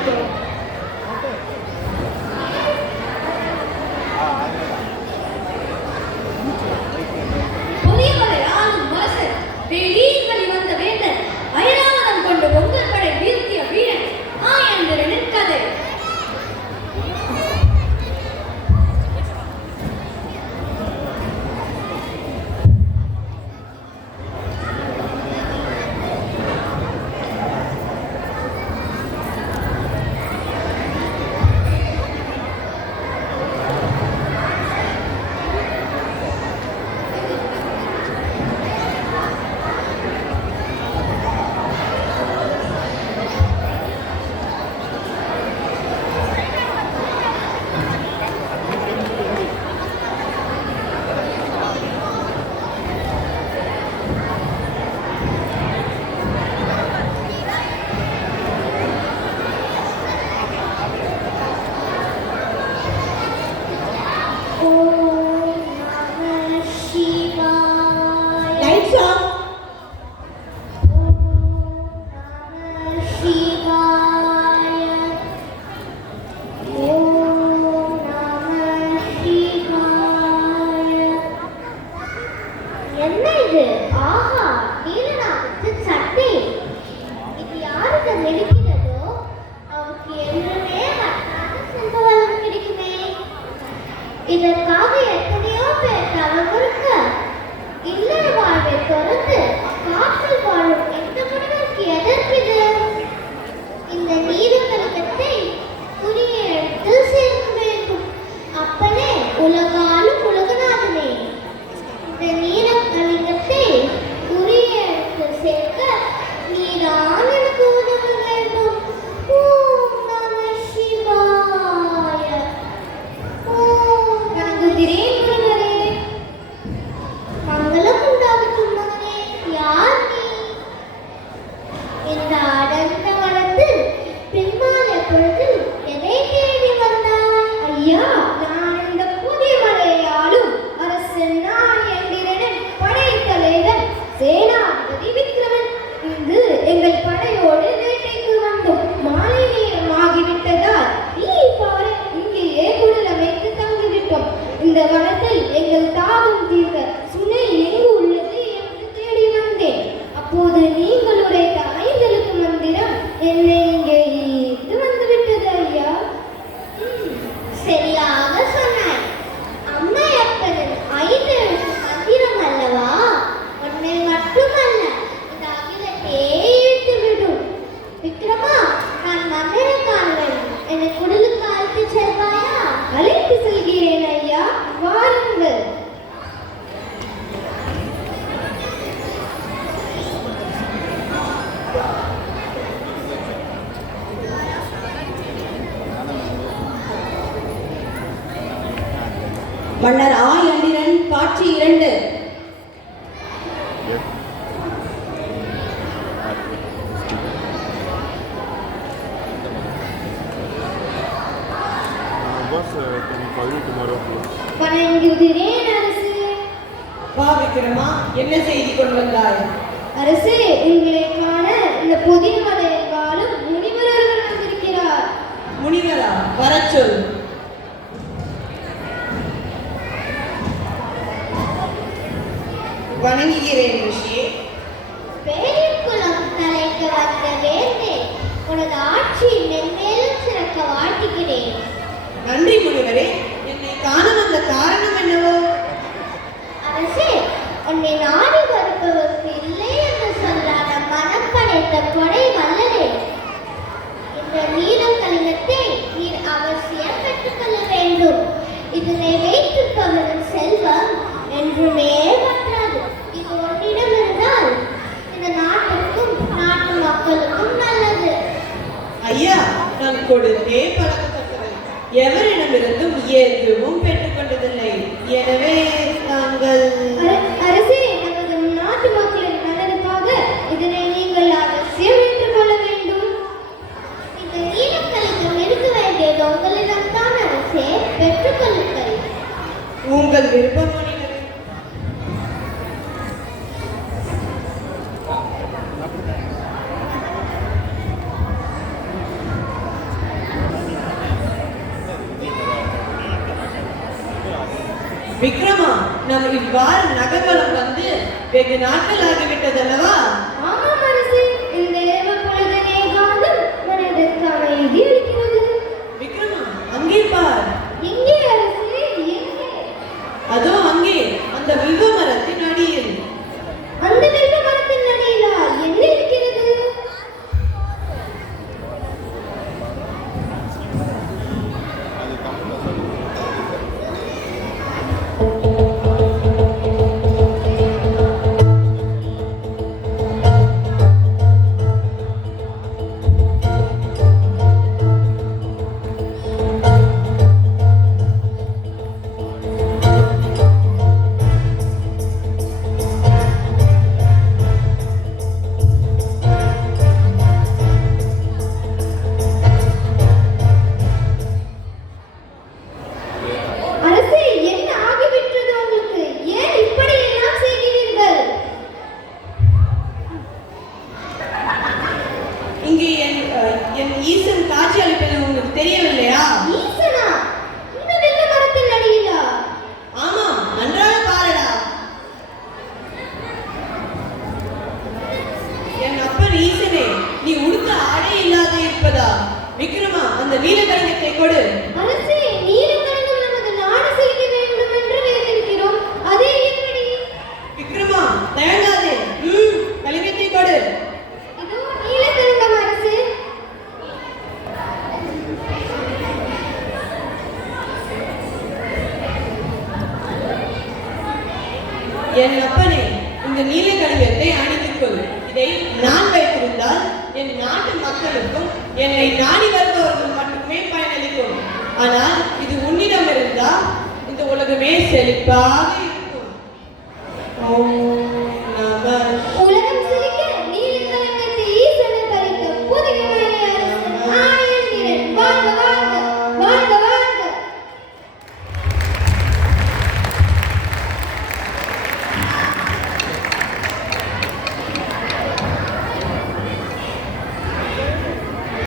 கிடைக்கும் என்ன இது ஆஹா நீலநாகத்து சட்டை. இது யாருக்கு நெருக்கிறதோ அவருக்கு என்றுமே வட்டாத செல்வ வளம் கிடைக்குமே. இதற்காக இந்த வனத்தில் எங்கள் தாகம் தீர்க்க சுனை எங்கு உள்ளது என்று தேடி வந்தேன். அப்போது நீங்கள் உரைத்த ஐந்தெழுத்து மந்திரம் என்னை இங்கே ஈர்த்து வந்துவிட்டது ஐயா. சரியாக tomorrow, please? வணங்குகிறேன் அரசே. வா விக்ரமா என்ன செய்தி கொண்டு வந்தாய்? அரசே உங்களை காண இந்த புதிய மலையில் வாழும் முனிவரர்கள் வந்திருக்கிறார். முனிவரா? வரச் சொல். வணங்குகிறேன் ரிஷியே பேரிக்குளம் தலைக்க வந்த வேந்தே உனது ஆட்சி மென்மேலும் சிறக்க வாழ்த்துகிறேன். நன்றி முனிவரே. என்னை காண வந்த காரணம் என்னவோ? அரசே உன்னை நாடி வருபவருக்கு இல்லை என்று சொல்லாத மனம் படைத்த கொடை கொடுத்தே பழக்கப்பட்டவன் எவரிடமிருந்தும் எதுவும் பெற்றுக்கொண்டதில்லை. எனவே தாங்கள் அர- அரசே நமது நாட்டு மக்களின் நலனுக்காக இதனை நீங்கள் அவசியம் ஏற்றுக்கொள்ள வேண்டும். இந்த இருக்க வேண்டியது அரசே. பெற்றுக்கொள்ளுங்கள். உங்கள் விருப்பம் நாம் இவ்வாறு நகர்வலம் வந்து வெகு நாட்கள் ஆகிவிட்டதல்லவா? என் அப்பனே இந்த நீல கடிதத்தை அணிந்துக் கொள். இதை நான் வைத்திருந்தால் என் நாட்டு மக்களுக்கும் என்னை நாடி வருபவர்கள் மட்டுமே பயனளிக்கும். ஆனால் இது உன்னிடம் இருந்தால் இந்த உலகமே செழிப்பாக